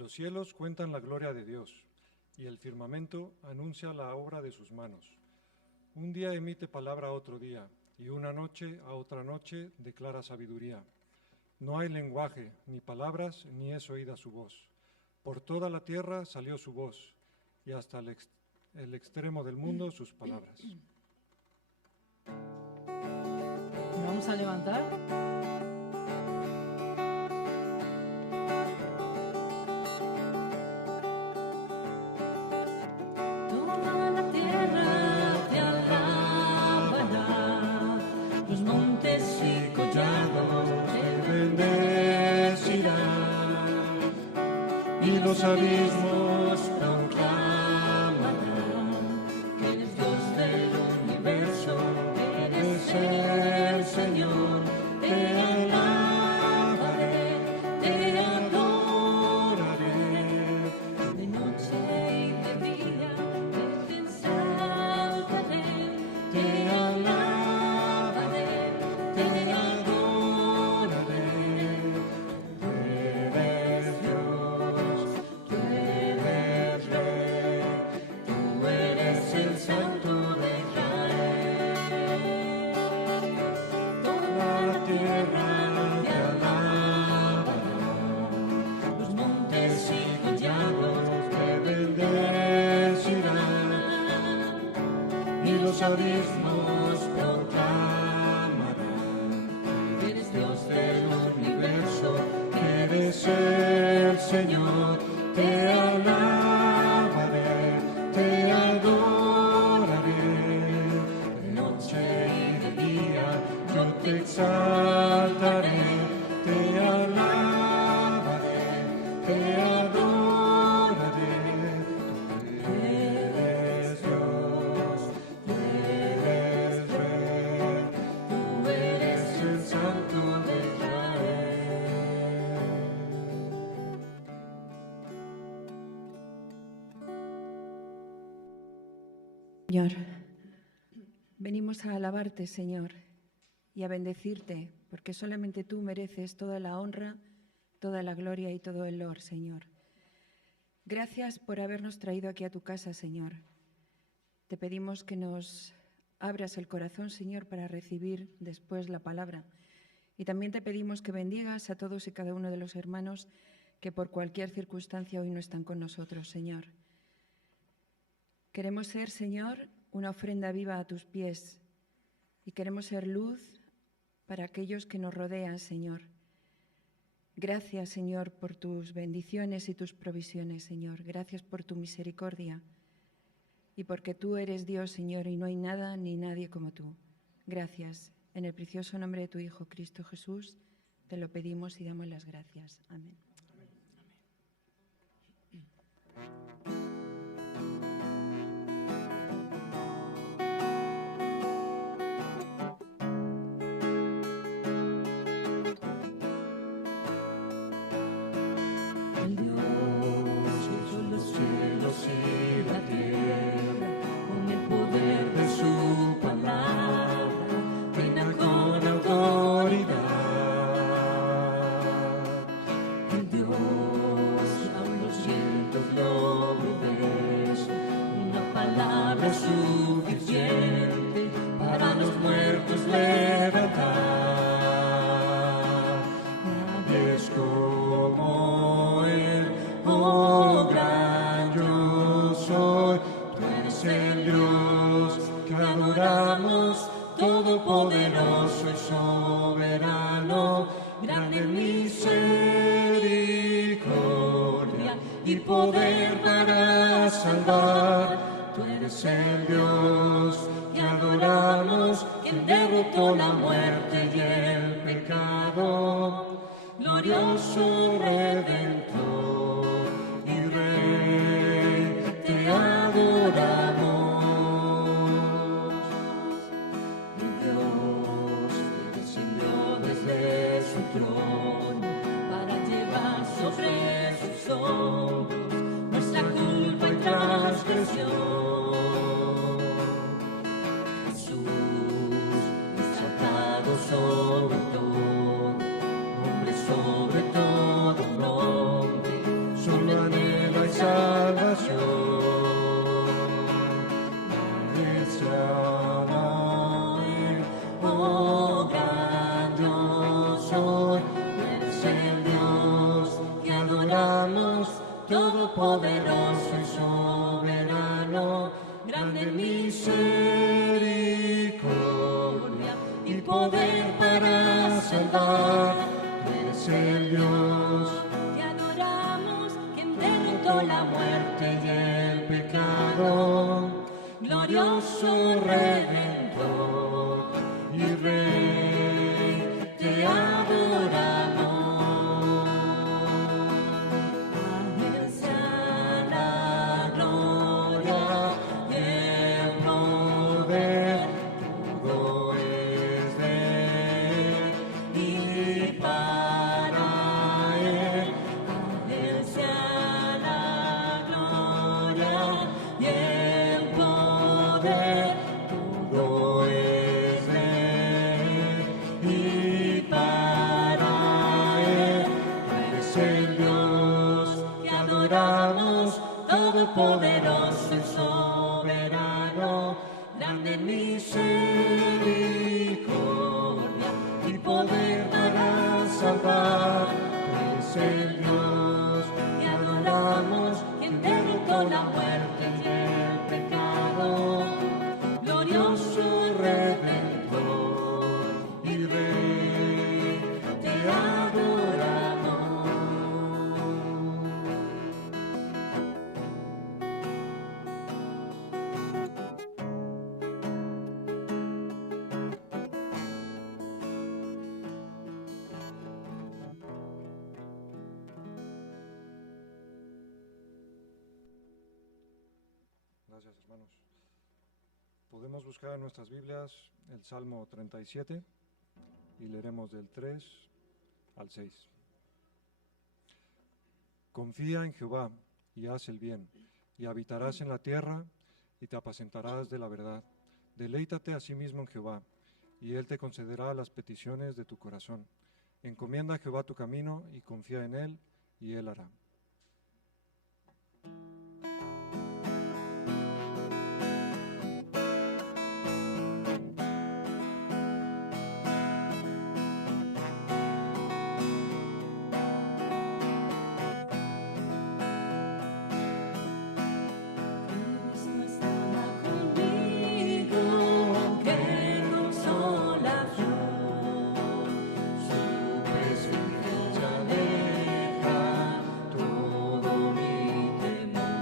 Los cielos cuentan la gloria de Dios, y el firmamento anuncia la obra de sus manos. Un día emite palabra a otro día, y una noche a otra noche declara sabiduría. No hay lenguaje, ni palabras, ni es oída su voz. Por toda la tierra salió su voz, y hasta el extremo del mundo sus palabras. Vamos a levantar. Toda la tierra te alabará, los montes y collados te bendecirán, y los abismos proclamarán que eres Dios del universo, eres el Señor. Te alabaré, te adoraré, de noche y de día te exaltaré. Te alabaré, te adoraré. Tú eres Dios, tú eres Rey, tú eres el Santo de Israel. Toda la tierra te alabará, los montes y collados te bendecirán, y los abismos proclamarán que eres Dios del universo, que eres el Señor. Te alabaré, te adoraré, de noche y de día yo te exaltaré. Te alabaré, te adoraré. Tú eres Dios, tú eres Rey, tú eres el Santo de Israel. Señor, venimos a alabarte, Señor, y a bendecirte, porque solamente tú mereces toda la honra, toda la gloria y todo el honor, Señor. Gracias por habernos traído aquí a tu casa, Señor. Te pedimos que nos abras el corazón, Señor, para recibir después la palabra. Y también te pedimos que bendigas a todos y cada uno de los hermanos que por cualquier circunstancia hoy no están con nosotros, Señor. Queremos ser, Señor, una ofrenda viva a tus pies y queremos ser luz para aquellos que nos rodean, Señor. Gracias, Señor, por tus bendiciones y tus provisiones, Señor. Gracias por tu misericordia y porque tú eres Dios, Señor, y no hay nada ni nadie como tú. Gracias. En el precioso nombre de tu Hijo, Cristo Jesús, te lo pedimos y damos las gracias. Amén. El Dios que hizo los cielos y la tierra, con el poder de su palabra, reina con autoridad. El Dios que aun los vientos lo obedecen, una palabra es suficiente para los muertos levantar. Nadie es como Él, oh gran yo soy. Tú eres el Dios que adoramos, todopoderoso y soberano, grande misericordia y poder para salvar. Tú eres el Dios que adoramos, quien derrotó la muerte y el pecado, glorioso Redentor y Rey, te adoramos. El Dios que descendió desde su trono para llevar sobre sus hombros nuestra culpa y transgresión. Jesús, exaltado sobre todo, hombre sobre todo nombre, solo Todopoderoso y soberano, grande en misericordia y poder para salvar. Tú eres el Dios que adoramos, quien derrotó la muerte y el pecado, glorioso Redentor y Rey, te adoramos. Poderoso y soberano, grande en misericordia y poder para salvar. Tú eres el Dios que adoramos, quien derrotó la muerte y el pecado, glorioso Redentor y Rey, te adoramos. Gracias, hermanos. Podemos buscar en nuestras Biblias el Salmo 37 y leeremos del 3 al 6. Confía en Jehová y haz el bien, y habitarás en la tierra y te apacentarás de la verdad. Deleítate a sí mismo en Jehová, y Él te concederá las peticiones de tu corazón. Encomienda a Jehová tu camino y confía en Él, y Él hará. Todo mi temor.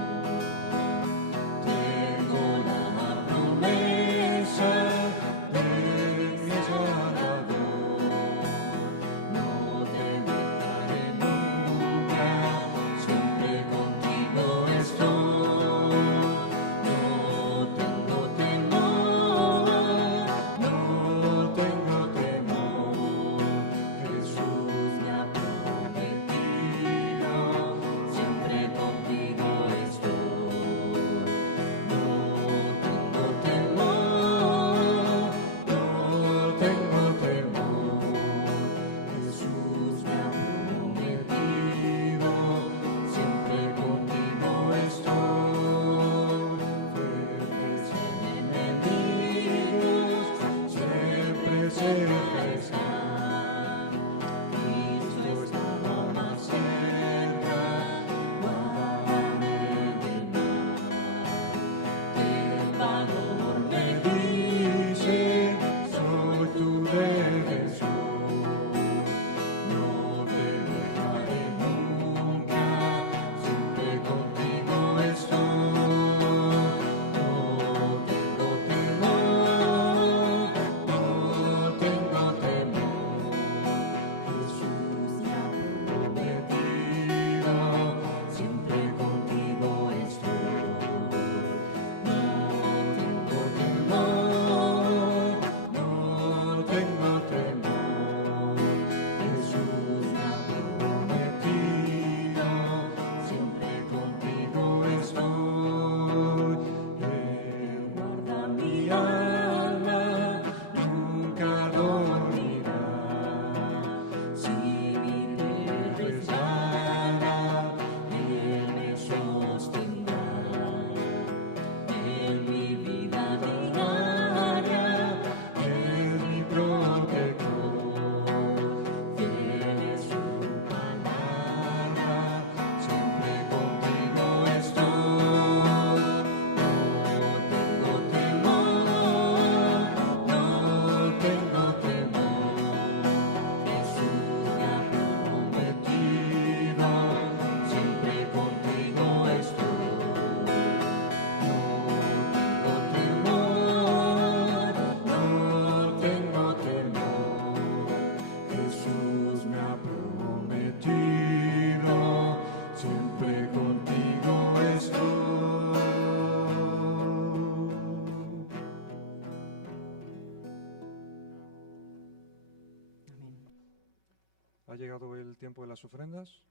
Ha llegado el tiempo de las ofrendas.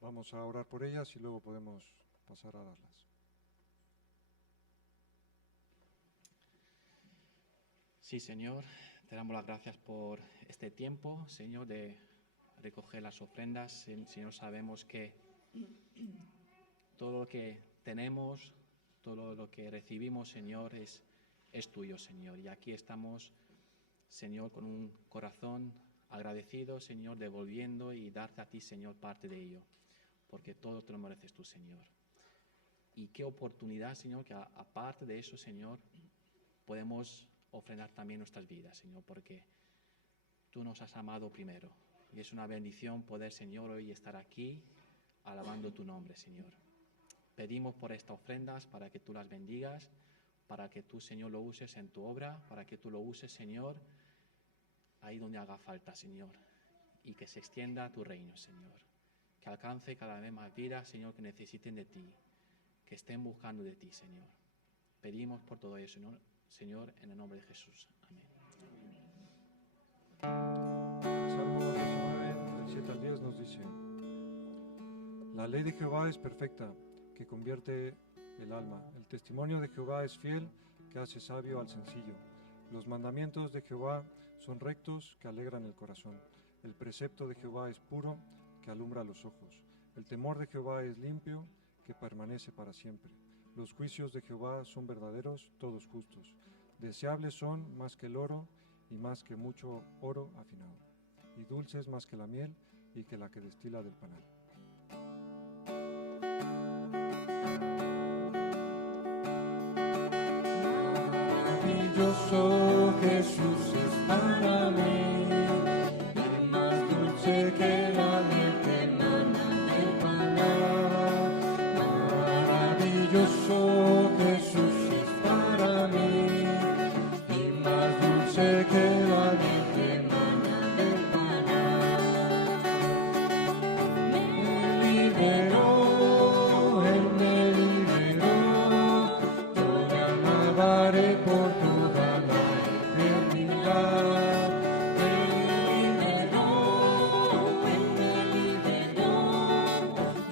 Vamos a orar por ellas y luego podemos pasar a darlas. Sí, Señor, te damos las gracias por este tiempo, Señor, de recoger las ofrendas. Señor, sabemos que todo lo que tenemos, todo lo que recibimos, Señor, es tuyo, Señor. Y aquí estamos, Señor, con un corazón agradecido, Señor, devolviendo y darte a ti, Señor, parte de ello, porque todo te lo mereces tú, Señor. Y qué oportunidad, Señor, que aparte de eso, Señor, podemos ofrendar también nuestras vidas, Señor, porque tú nos has amado primero. Y es una bendición poder, Señor, hoy estar aquí alabando tu nombre, Señor. Pedimos por estas ofrendas para que tú las bendigas, para que tú, Señor, lo uses en tu obra, para que tú lo uses, Señor, ahí donde haga falta, Señor, y que se extienda tu reino, Señor. Que alcance cada vez más vidas, Señor, que necesiten de ti, que estén buscando de ti, Señor. Pedimos por todo eso, Señor, en el nombre de Jesús. Amén. Salmo 19, del 7 al 10 nos dice: La ley de Jehová es perfecta, que convierte el alma. El testimonio de Jehová es fiel, que hace sabio al sencillo. Los mandamientos de Jehová son rectos, que alegran el corazón. El precepto de Jehová es puro, que alumbra los ojos. El temor de Jehová es limpio, que permanece para siempre. Los juicios de Jehová son verdaderos, todos justos. Deseables son más que el oro y más que mucho oro afinado, y dulces más que la miel y que la que destila del panal. Maravilloso Jesús es para mí, el más dulce que la miel que emana del panal. Maravilloso Jesús es para mí, el más dulce que la miel que emana del panal. Me liberó, Él me liberó, yo le alabaré por toda la eternidad. Me liberó, Él me liberó,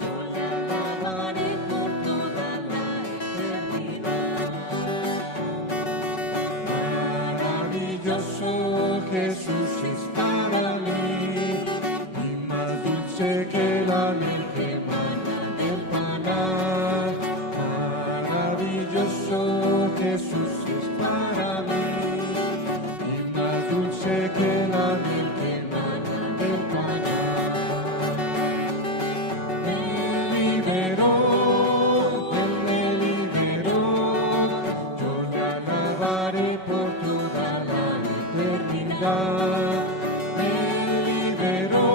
yo le alabaré por toda la eternidad. Maravilloso Jesús es para mí, y más dulce que la miel que emana del panal. Maravilloso Jesús es para mí, y más dulce que la miel que emana del panal. Me liberó, Él me liberó, yo le alabaré por toda la eternidad. Me liberó,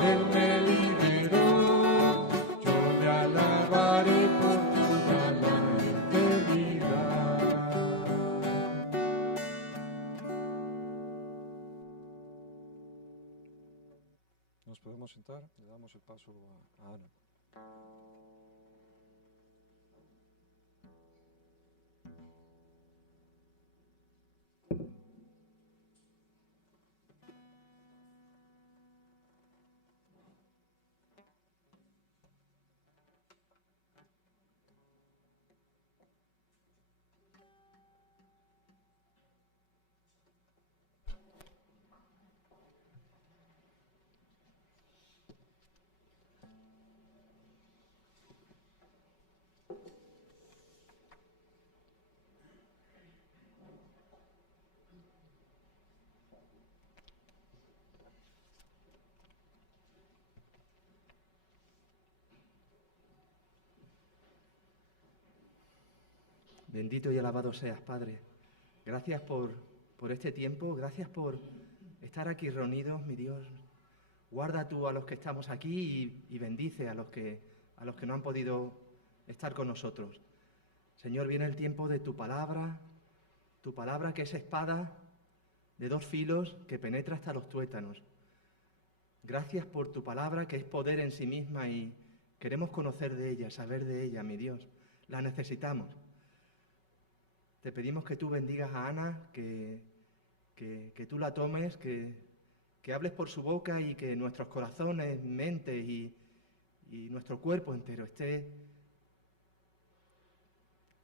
Él me liberó, yo le alabaré por toda la eternidad. Nos podemos sentar, le damos el paso a Ana. Bendito y alabado seas, Padre. Gracias por este tiempo, gracias por estar aquí reunidos, mi Dios. Guarda tú a los que estamos aquí y bendice a los que no han podido estar con nosotros. Señor, viene el tiempo de tu palabra que es espada de dos filos que penetra hasta los tuétanos. Gracias por tu palabra que es poder en sí misma y queremos conocer de ella, saber de ella, mi Dios. La necesitamos. Te pedimos que tú bendigas a Ana, que tú la tomes, que que hables por su boca y que nuestros corazones, mentes y nuestro cuerpo entero esté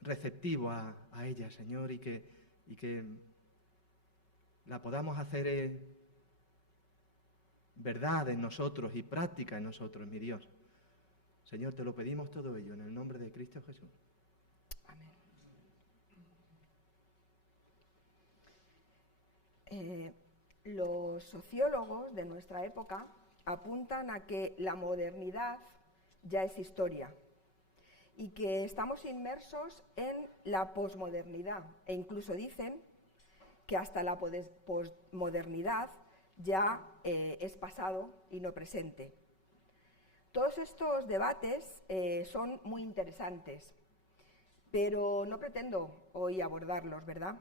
receptivo a ella, Señor, y que la podamos hacer verdad en nosotros y práctica en nosotros, mi Dios. Señor, te lo pedimos todo ello en el nombre de Cristo Jesús. Amén. Los sociólogos de nuestra época apuntan a que la modernidad ya es historia y que estamos inmersos en la posmodernidad, e incluso dicen que hasta la posmodernidad ya es pasado y no presente. Todos estos debates son muy interesantes, pero no pretendo hoy abordarlos, ¿verdad?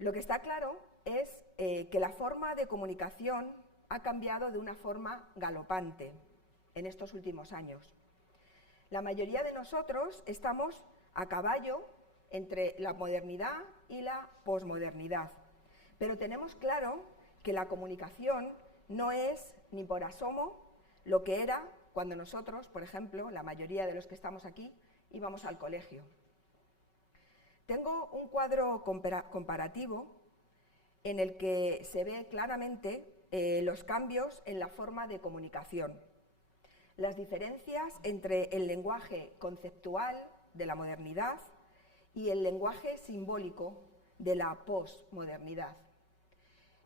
Lo que está claro es que la forma de comunicación ha cambiado de una forma galopante en estos últimos años. La mayoría de nosotros estamos a caballo entre la modernidad y la posmodernidad, pero tenemos claro que la comunicación no es ni por asomo lo que era cuando nosotros, por ejemplo, la mayoría de los que estamos aquí, íbamos al colegio. Tengo un cuadro comparativo en el que se ve claramente los cambios en la forma de comunicación, las diferencias entre el lenguaje conceptual de la modernidad y el lenguaje simbólico de la posmodernidad.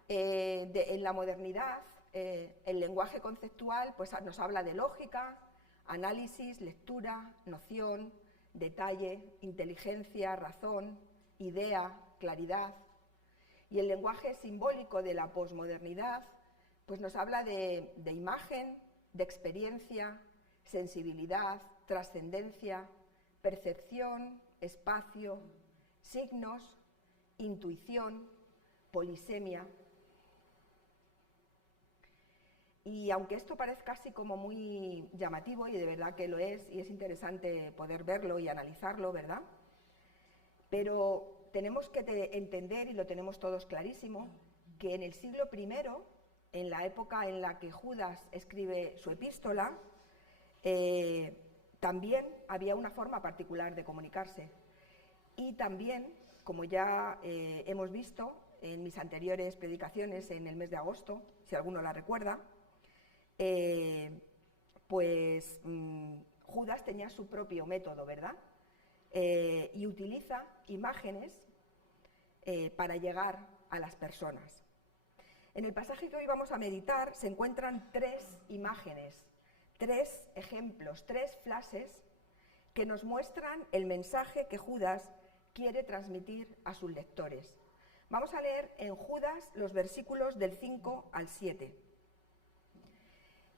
En la modernidad, el lenguaje conceptual pues, nos habla de lógica, análisis, lectura, noción, detalle, inteligencia, razón, idea, claridad. Y el lenguaje simbólico de la posmodernidad pues, nos habla de imagen, de experiencia, sensibilidad, trascendencia, percepción, espacio, signos, intuición, polisemia. Y aunque esto parezca así como muy llamativo, y de verdad que lo es, y es interesante poder verlo y analizarlo, ¿verdad? Pero tenemos que entender, y lo tenemos todos clarísimo, que en el siglo I, en la época en la que Judas escribe su epístola, también había una forma particular de comunicarse. Y también, como ya hemos visto en mis anteriores predicaciones en el mes de agosto, si alguno la recuerda, Judas tenía su propio método, ¿verdad? Y utiliza imágenes para llegar a las personas. En el pasaje que hoy vamos a meditar se encuentran 3 imágenes, 3 ejemplos, 3 frases que nos muestran el mensaje que Judas quiere transmitir a sus lectores. Vamos a leer en Judas los versículos del 5 al 7,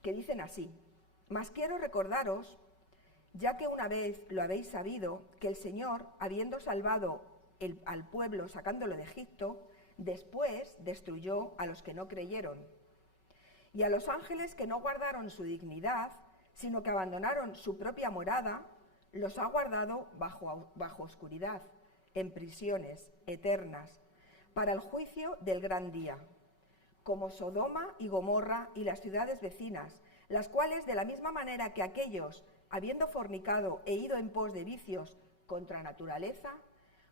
que dicen así: «Mas quiero recordaros, ya que una vez lo habéis sabido, que el Señor, habiendo salvado al pueblo sacándolo de Egipto, después destruyó a los que no creyeron. Y a los ángeles que no guardaron su dignidad, sino que abandonaron su propia morada, los ha guardado bajo oscuridad, en prisiones eternas, para el juicio del gran día, como Sodoma y Gomorra y las ciudades vecinas, las cuales, de la misma manera que aquellos, habiendo fornicado e ido en pos de vicios contra naturaleza,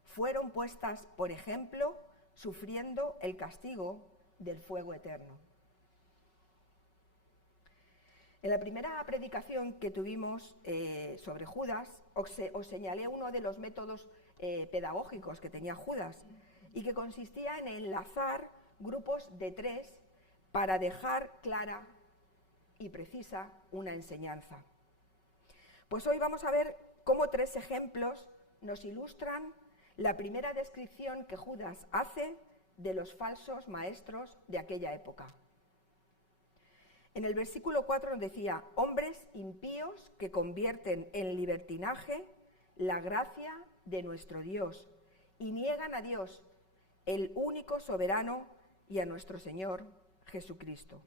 fueron puestas por ejemplo, sufriendo el castigo del fuego eterno». En la primera predicación que tuvimos sobre Judas, os señalé uno de los métodos pedagógicos que tenía Judas, y que consistía en enlazar grupos de 3 para dejar clara y precisa una enseñanza. Pues hoy vamos a ver cómo 3 ejemplos nos ilustran la primera descripción que Judas hace de los falsos maestros de aquella época. En el versículo 4 nos decía: «Hombres impíos que convierten en libertinaje la gracia de nuestro Dios y niegan a Dios, el único soberano, y a nuestro Señor Jesucristo».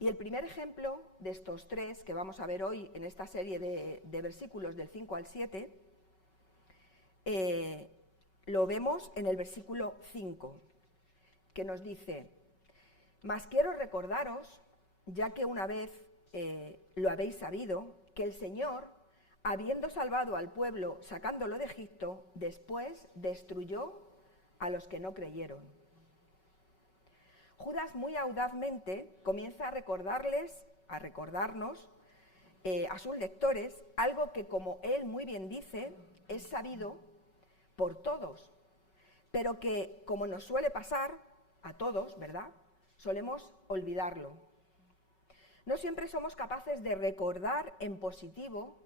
Y el primer ejemplo de estos 3 que vamos a ver hoy en esta serie de versículos del 5 al 7, lo vemos en el versículo 5, que nos dice: Mas quiero recordaros, ya que una vez lo habéis sabido, que el Señor, habiendo salvado al pueblo sacándolo de Egipto, después destruyó a los que no creyeron. Judas muy audazmente comienza a recordarnos a sus lectores algo que, como él muy bien dice, es sabido por todos, pero que, como nos suele pasar a todos, ¿verdad?, solemos olvidarlo. No siempre somos capaces de recordar en positivo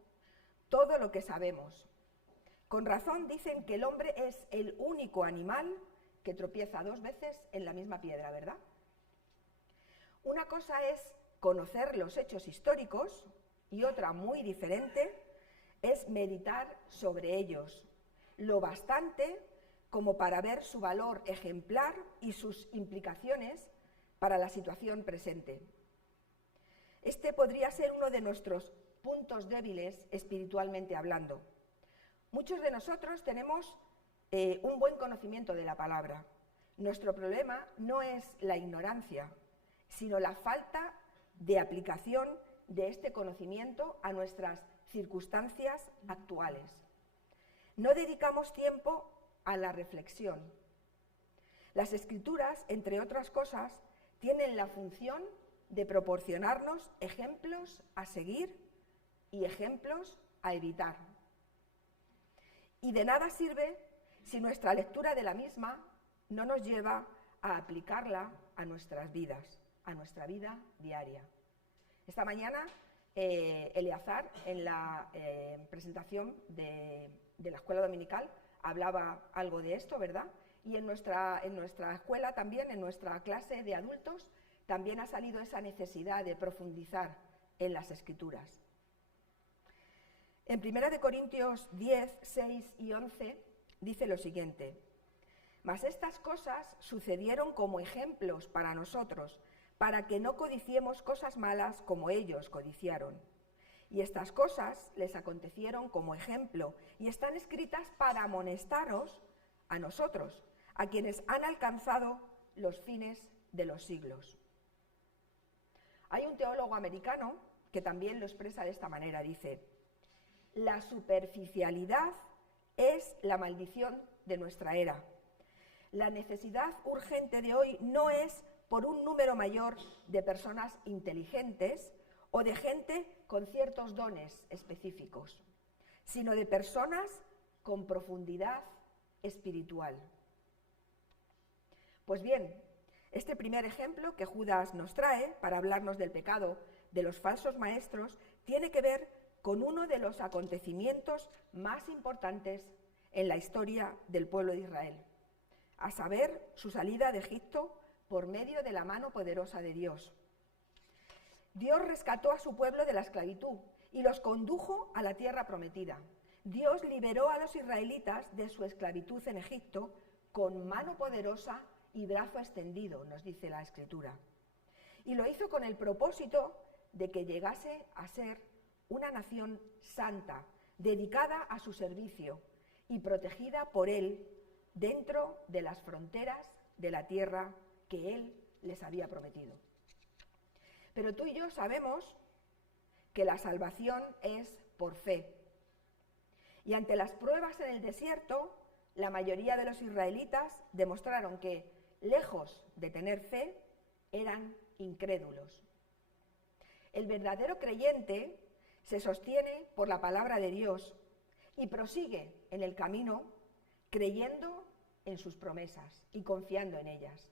todo lo que sabemos. Con razón dicen que el hombre es el único animal que tropieza 2 veces en la misma piedra, ¿verdad? Una cosa es conocer los hechos históricos y otra muy diferente es meditar sobre ellos, lo bastante como para ver su valor ejemplar y sus implicaciones para la situación presente. Este podría ser uno de nuestros puntos débiles espiritualmente hablando. Muchos de nosotros tenemos un buen conocimiento de la palabra. Nuestro problema no es la ignorancia, sino la falta de aplicación de este conocimiento a nuestras circunstancias actuales. No dedicamos tiempo a la reflexión. Las Escrituras, entre otras cosas, tienen la función de proporcionarnos ejemplos a seguir y ejemplos a evitar. Y de nada sirve si nuestra lectura de la misma no nos lleva a aplicarla a nuestras vidas, a nuestra vida diaria. Esta mañana, Eleazar, en la presentación de la escuela dominical, hablaba algo de esto, ¿verdad? Y en nuestra escuela también, en nuestra clase de adultos, también ha salido esa necesidad de profundizar en las Escrituras. En 1 Corintios 10, 6 y 11 dice lo siguiente: «Mas estas cosas sucedieron como ejemplos para nosotros, para que no codiciemos cosas malas como ellos codiciaron. Y estas cosas les acontecieron como ejemplo y están escritas para amonestaros a nosotros, a quienes han alcanzado los fines de los siglos». Hay un teólogo americano que también lo expresa de esta manera, dice: «La superficialidad es la maldición de nuestra era. La necesidad urgente de hoy no es por un número mayor de personas inteligentes o de gente con ciertos dones específicos, sino de personas con profundidad espiritual». Pues bien, este primer ejemplo que Judas nos trae para hablarnos del pecado de los falsos maestros tiene que ver con uno de los acontecimientos más importantes en la historia del pueblo de Israel, a saber, su salida de Egipto por medio de la mano poderosa de Dios. Dios rescató a su pueblo de la esclavitud y los condujo a la tierra prometida. Dios liberó a los israelitas de su esclavitud en Egipto con mano poderosa y brazo extendido, nos dice la Escritura. Y lo hizo con el propósito de que llegase a ser una nación santa, dedicada a su servicio y protegida por Él dentro de las fronteras de la tierra que Él les había prometido. Pero tú y yo sabemos que la salvación es por fe. Y ante las pruebas en el desierto, la mayoría de los israelitas demostraron que, lejos de tener fe, eran incrédulos. El verdadero creyente se sostiene por la palabra de Dios y prosigue en el camino creyendo en sus promesas y confiando en ellas.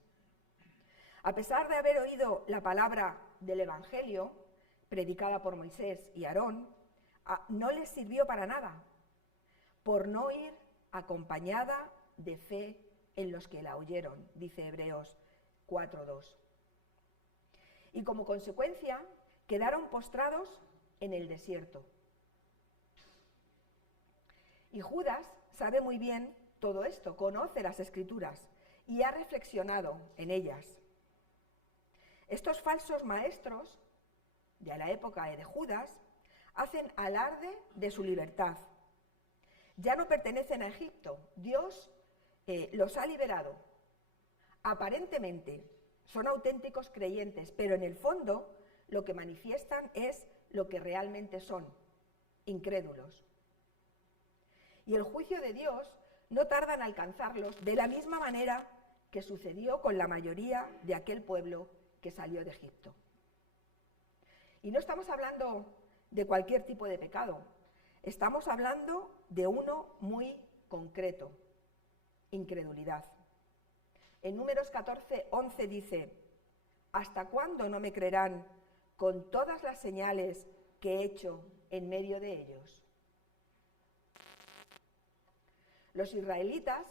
A pesar de haber oído la palabra del Evangelio, predicada por Moisés y Aarón, no les sirvió para nada, por no ir acompañada de fe en los que la oyeron, dice Hebreos 4:2. Y como consecuencia, quedaron postrados en el desierto. Y Judas sabe muy bien todo esto, conoce las Escrituras y ha reflexionado en ellas. Estos falsos maestros de la época de Judas hacen alarde de su libertad. Ya no pertenecen a Egipto, Dios los ha liberado, aparentemente, son auténticos creyentes, pero en el fondo lo que manifiestan es lo que realmente son, incrédulos. Y el juicio de Dios no tarda en alcanzarlos de la misma manera que sucedió con la mayoría de aquel pueblo que salió de Egipto. Y no estamos hablando de cualquier tipo de pecado, estamos hablando de uno muy concreto, incredulidad. En Números 14:11 dice: ¿hasta cuándo no me creerán con todas las señales que he hecho en medio de ellos? Los israelitas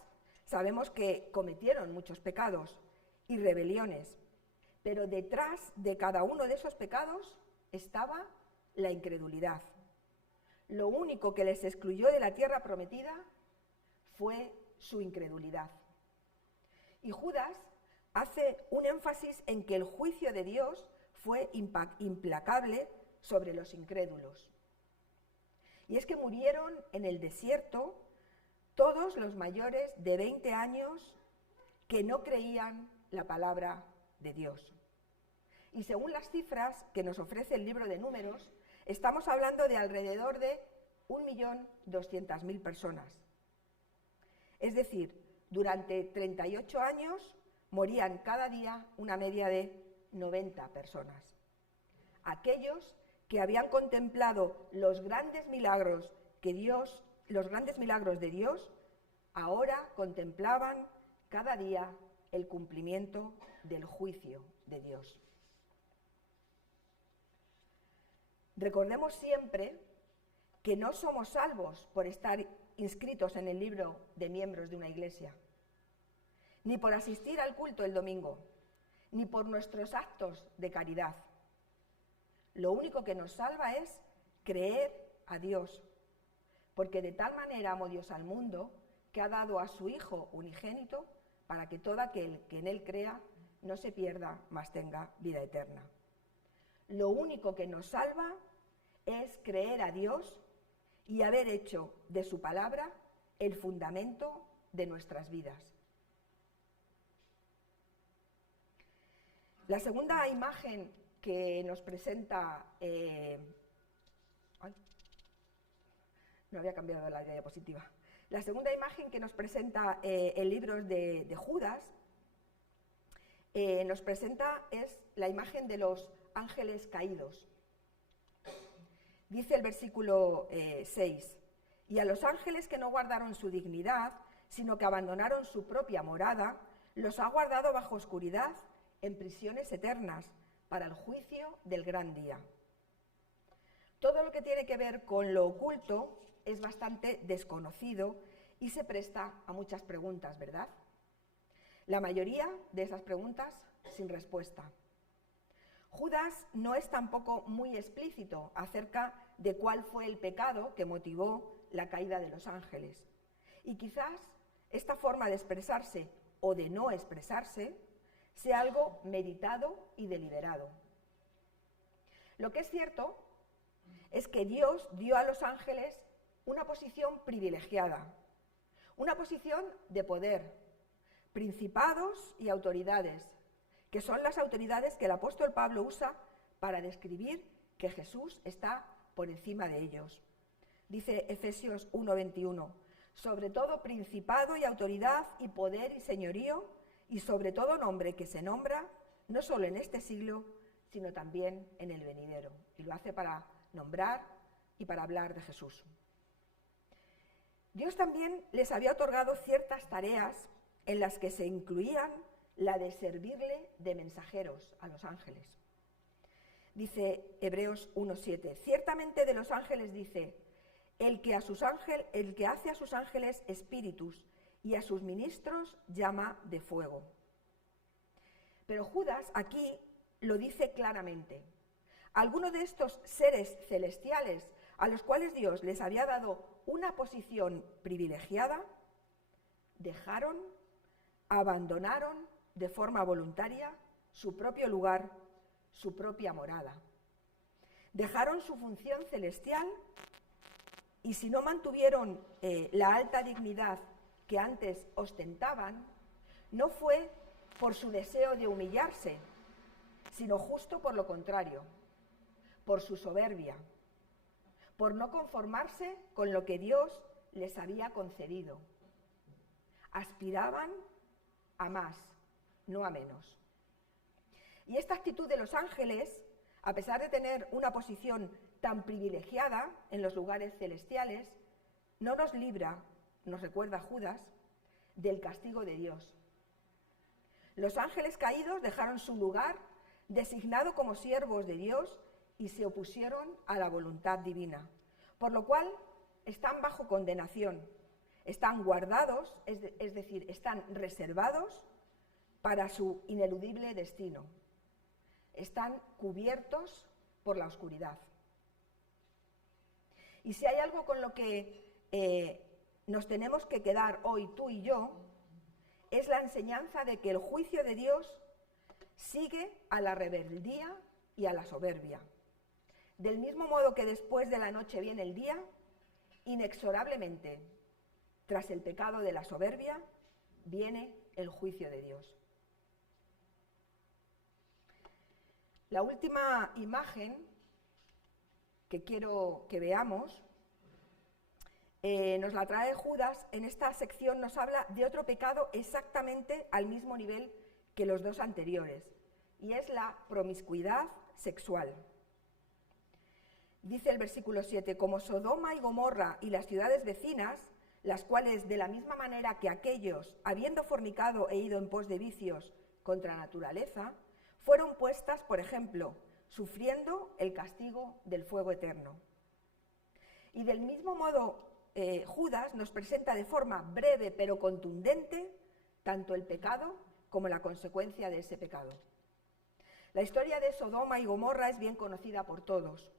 sabemos que cometieron muchos pecados y rebeliones, pero detrás de cada uno de esos pecados estaba la incredulidad. Lo único que les excluyó de la tierra prometida fue su incredulidad. Y Judas hace un énfasis en que el juicio de Dios fue implacable sobre los incrédulos. Y es que murieron en el desierto todos los mayores de 20 años que no creían la palabra de Dios. Y según las cifras que nos ofrece el libro de Números, estamos hablando de alrededor de 1.200.000 personas. Es decir, durante 38 años morían cada día una media de 90 personas. Aquellos que habían contemplado los grandes milagros de Dios, ahora contemplaban cada día el cumplimiento del juicio de Dios. Recordemos siempre que no somos salvos por estar inscritos en el libro de miembros de una iglesia, ni por asistir al culto el domingo, ni por nuestros actos de caridad. Lo único que nos salva es creer a Dios, porque de tal manera amó Dios al mundo que ha dado a su Hijo unigénito para que todo aquel que en Él crea no se pierda, mas tenga vida eterna. Lo único que nos salva es creer a Dios y haber hecho de su palabra el fundamento de nuestras vidas. La segunda imagen que nos presenta... no había cambiado la diapositiva. La segunda imagen que nos presenta el libro de Judas nos presenta es la imagen de los ángeles caídos. Dice el versículo 6, y a los ángeles que no guardaron su dignidad, sino que abandonaron su propia morada, los ha guardado bajo oscuridad en prisiones eternas para el juicio del gran día. Todo lo que tiene que ver con lo oculto es bastante desconocido y se presta a muchas preguntas, ¿verdad? La mayoría de esas preguntas sin respuesta. Judas no es tampoco muy explícito acerca de cuál fue el pecado que motivó la caída de los ángeles. Y quizás esta forma de expresarse o de no expresarse sea algo meditado y deliberado. Lo que es cierto es que Dios dio a los ángeles una posición privilegiada, una posición de poder, principados y autoridades, que son las autoridades que el apóstol Pablo usa para describir que Jesús está por encima de ellos. Dice Efesios 1:21, sobre todo principado y autoridad y poder y señorío, y sobre todo nombre que se nombra, no solo en este siglo, sino también en el venidero. Y lo hace para nombrar y para hablar de Jesús. Dios también les había otorgado ciertas tareas en las que se incluían la de servirle de mensajeros a los ángeles. Dice Hebreos 1:7, ciertamente de los ángeles dice, el que hace a sus ángeles espíritus y a sus ministros llama de fuego. Pero Judas aquí lo dice claramente. Algunos de estos seres celestiales a los cuales Dios les había dado una posición privilegiada, dejaron, abandonaron de forma voluntaria su propio lugar, su propia morada. Dejaron su función celestial y si no mantuvieron la alta dignidad que antes ostentaban, no fue por su deseo de humillarse, sino justo por lo contrario, por su soberbia, por no conformarse con lo que Dios les había concedido. Aspiraban a más, no a menos. Y esta actitud de los ángeles, a pesar de tener una posición tan privilegiada en los lugares celestiales, no nos libra, nos recuerda Judas, del castigo de Dios. Los ángeles caídos dejaron su lugar designado como siervos de Dios y se opusieron a la voluntad divina, por lo cual están bajo condenación, están guardados, es decir, están reservados para su ineludible destino. Están cubiertos por la oscuridad. Y si hay algo con lo que nos tenemos que quedar hoy tú y yo, es la enseñanza de que el juicio de Dios sigue a la rebeldía y a la soberbia. Del mismo modo que después de la noche viene el día, inexorablemente, tras el pecado de la soberbia, viene el juicio de Dios. La última imagen que quiero que veamos nos la trae Judas. En esta sección nos habla de otro pecado exactamente al mismo nivel que los dos anteriores, y es la promiscuidad sexual. Dice el versículo 7, como Sodoma y Gomorra y las ciudades vecinas, las cuales de la misma manera que aquellos, habiendo fornicado e ido en pos de vicios contra naturaleza, fueron puestas, por ejemplo, sufriendo el castigo del fuego eterno. Y del mismo modo, Judas nos presenta de forma breve pero contundente tanto el pecado como la consecuencia de ese pecado. La historia de Sodoma y Gomorra es bien conocida por todos.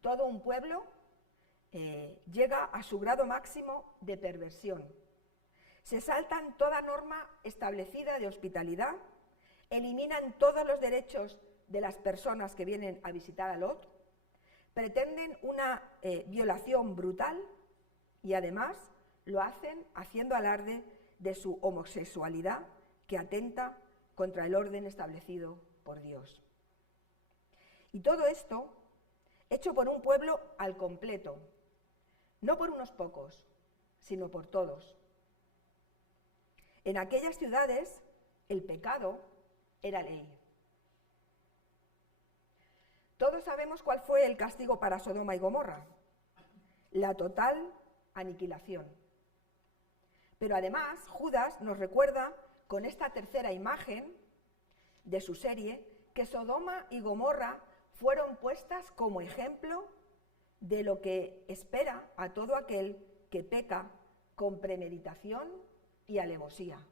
Todo un pueblo llega a su grado máximo de perversión. Se saltan toda norma establecida de hospitalidad, eliminan todos los derechos de las personas que vienen a visitar a Lot, pretenden una violación brutal y además lo hacen haciendo alarde de su homosexualidad que atenta contra el orden establecido por Dios. Y todo esto hecho por un pueblo al completo, no por unos pocos, sino por todos. En aquellas ciudades el pecado era ley. Todos sabemos cuál fue el castigo para Sodoma y Gomorra: la total aniquilación. Pero además Judas nos recuerda con esta tercera imagen de su serie que Sodoma y Gomorra fueron puestas como ejemplo de lo que espera a todo aquel que peca con premeditación y alevosía.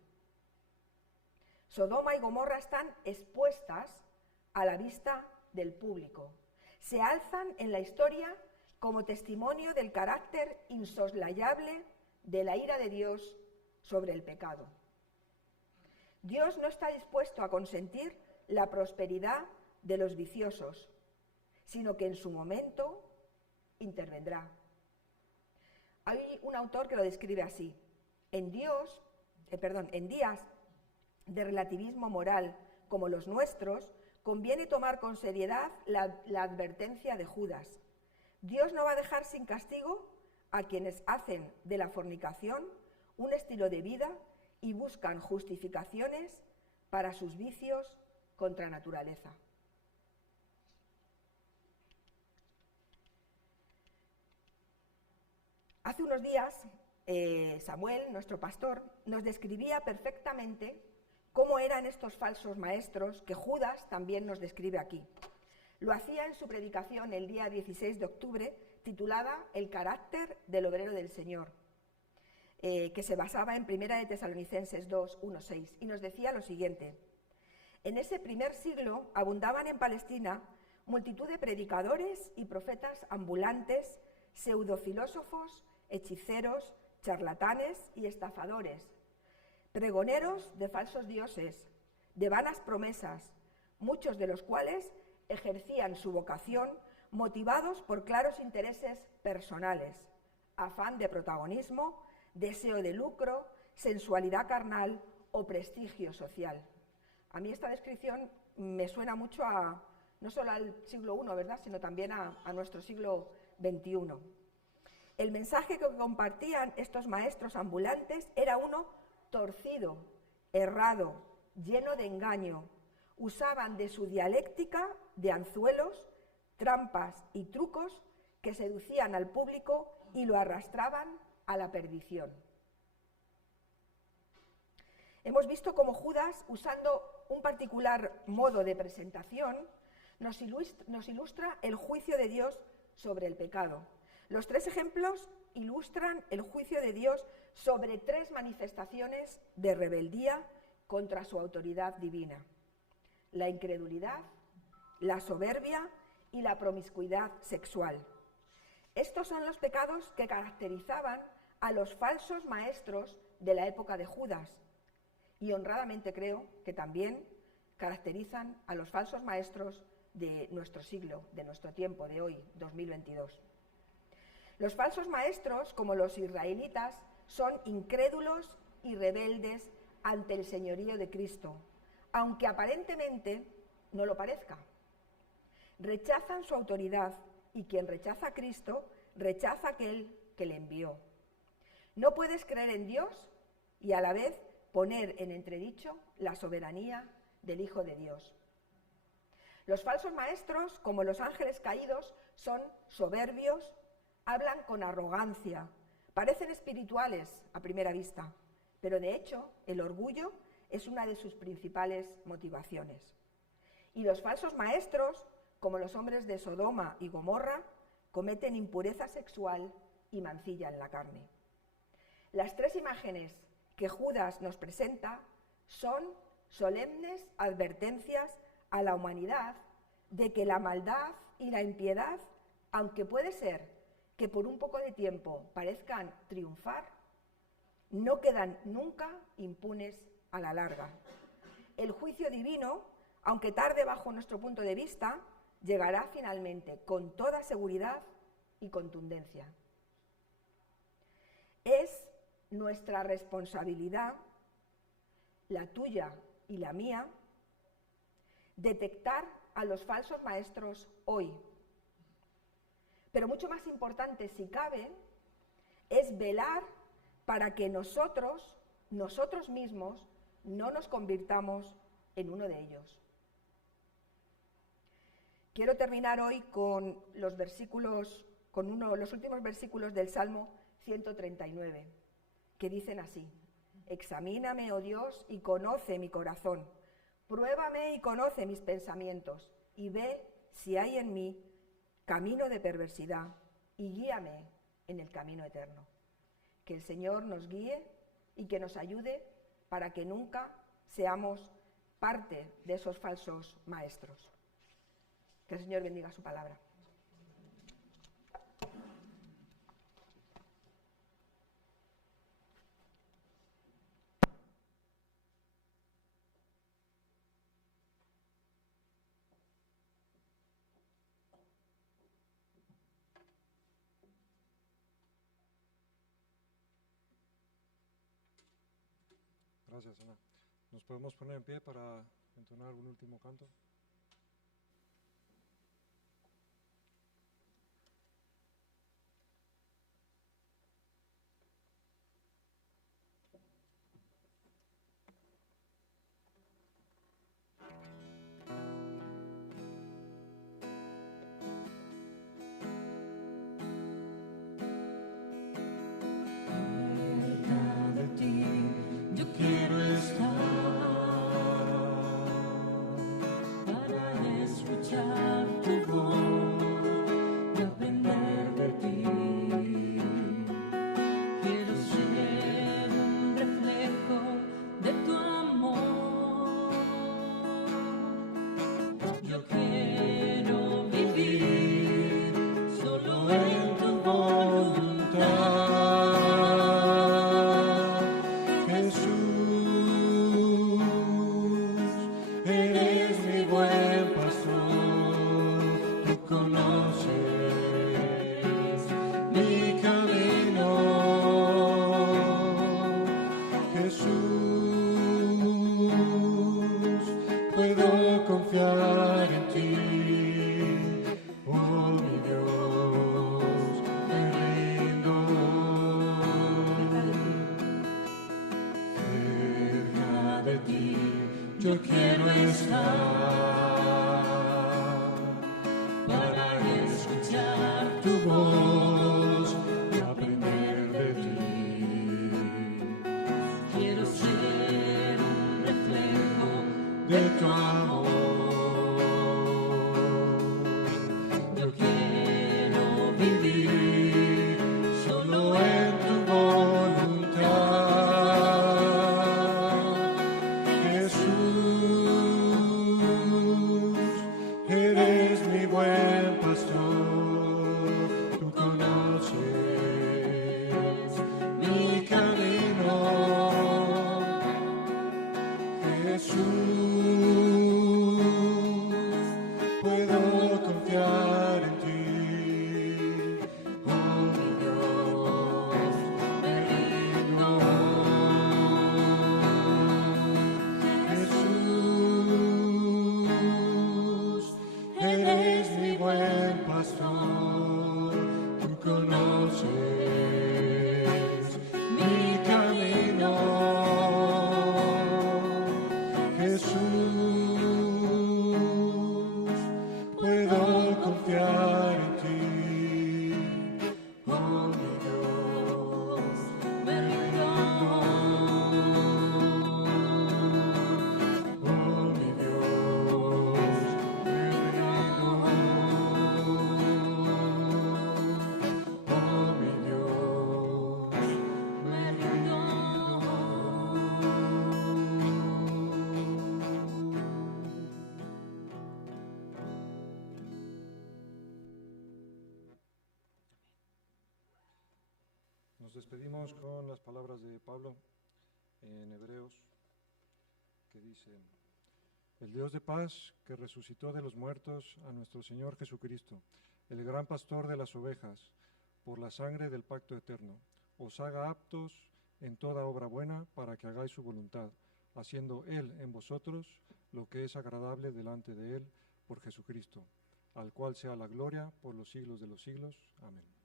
Sodoma y Gomorra están expuestas a la vista del público. Se alzan en la historia como testimonio del carácter insoslayable de la ira de Dios sobre el pecado. Dios no está dispuesto a consentir la prosperidad de los viciosos, sino que en su momento intervendrá. Hay un autor que lo describe así: en días de relativismo moral como los nuestros, conviene tomar con seriedad la advertencia de Judas. Dios no va a dejar sin castigo a quienes hacen de la fornicación un estilo de vida y buscan justificaciones para sus vicios contra naturaleza. Hace unos días, Samuel, nuestro pastor, nos describía perfectamente cómo eran estos falsos maestros que Judas también nos describe aquí. Lo hacía en su predicación el día 16 de octubre, titulada El carácter del obrero del Señor, que se basaba en 1 de Tesalonicenses 2, 1, 6, y nos decía lo siguiente: en ese primer siglo abundaban en Palestina multitud de predicadores y profetas ambulantes, pseudofilósofos, hechiceros, charlatanes y estafadores, pregoneros de falsos dioses, de vanas promesas, muchos de los cuales ejercían su vocación motivados por claros intereses personales, afán de protagonismo, deseo de lucro, sensualidad carnal o prestigio social. A mí esta descripción me suena mucho no solo al siglo I, ¿verdad?, sino también a nuestro siglo XXI. El mensaje que compartían estos maestros ambulantes era uno torcido, errado, lleno de engaño. Usaban de su dialéctica de anzuelos, trampas y trucos que seducían al público y lo arrastraban a la perdición. Hemos visto cómo Judas, usando un particular modo de presentación, nos ilustra el juicio de Dios sobre el pecado. Los 3 ejemplos ilustran el juicio de Dios sobre 3 manifestaciones de rebeldía contra su autoridad divina: la incredulidad, la soberbia y la promiscuidad sexual. Estos son los pecados que caracterizaban a los falsos maestros de la época de Judas, y honradamente creo que también caracterizan a los falsos maestros de nuestro siglo, de nuestro tiempo, de hoy, 2022. Los falsos maestros, como los israelitas, son incrédulos y rebeldes ante el señorío de Cristo, aunque aparentemente no lo parezca. Rechazan su autoridad, y quien rechaza a Cristo, rechaza a aquel que le envió. No puedes creer en Dios y a la vez poner en entredicho la soberanía del Hijo de Dios. Los falsos maestros, como los ángeles caídos, son soberbios, hablan con arrogancia, parecen espirituales a primera vista, pero de hecho el orgullo es una de sus principales motivaciones. Y los falsos maestros, como los hombres de Sodoma y Gomorra, cometen impureza sexual y mancillan la carne. Las 3 imágenes que Judas nos presenta son solemnes advertencias a la humanidad de que la maldad y la impiedad, aunque puede ser que por un poco de tiempo parezcan triunfar, no quedan nunca impunes a la larga. El juicio divino, aunque tarde bajo nuestro punto de vista, llegará finalmente con toda seguridad y contundencia. Es nuestra responsabilidad, la tuya y la mía, detectar a los falsos maestros hoy. Pero mucho más importante, si cabe, es velar para que nosotros mismos, no nos convirtamos en uno de ellos. Quiero terminar hoy con los últimos versículos del Salmo 139, que dicen así: examíname, oh Dios, y conoce mi corazón, pruébame y conoce mis pensamientos, y ve si hay en mí camino de perversidad, y guíame en el camino eterno. Que el Señor nos guíe y que nos ayude para que nunca seamos parte de esos falsos maestros. Que el Señor bendiga su palabra. Gracias, Ana. ¿Nos podemos poner en pie para entonar un último canto? Yo quiero estar confiar en ti, oh mi Dios, me rindo. Cerca de ti yo quiero estar para escuchar tu voz y aprender de ti. Quiero ser un reflejo de tu amor. Yo quiero vivir solo en tu voluntad. Jesús, eres mi buen pastor. Tú conoces mi camino. Jesús, puedo confiar en ti, oh mi Dios, me rindo. Jesús, eres mi buen pastor, tú conoces mi camino. Jesús, puedo confiar en ti, oh mi Dios, me rindo. Oh mi Dios, me rindo. Oh mi Dios, me rindo. Nos despedimos con las palabras de Pablo en Hebreos, que dice: el Dios de paz, que resucitó de los muertos a nuestro Señor Jesucristo, el gran pastor de las ovejas, por la sangre del pacto eterno, os haga aptos en toda obra buena para que hagáis su voluntad, haciendo Él en vosotros lo que es agradable delante de Él por Jesucristo, al cual sea la gloria por los siglos de los siglos. Amén.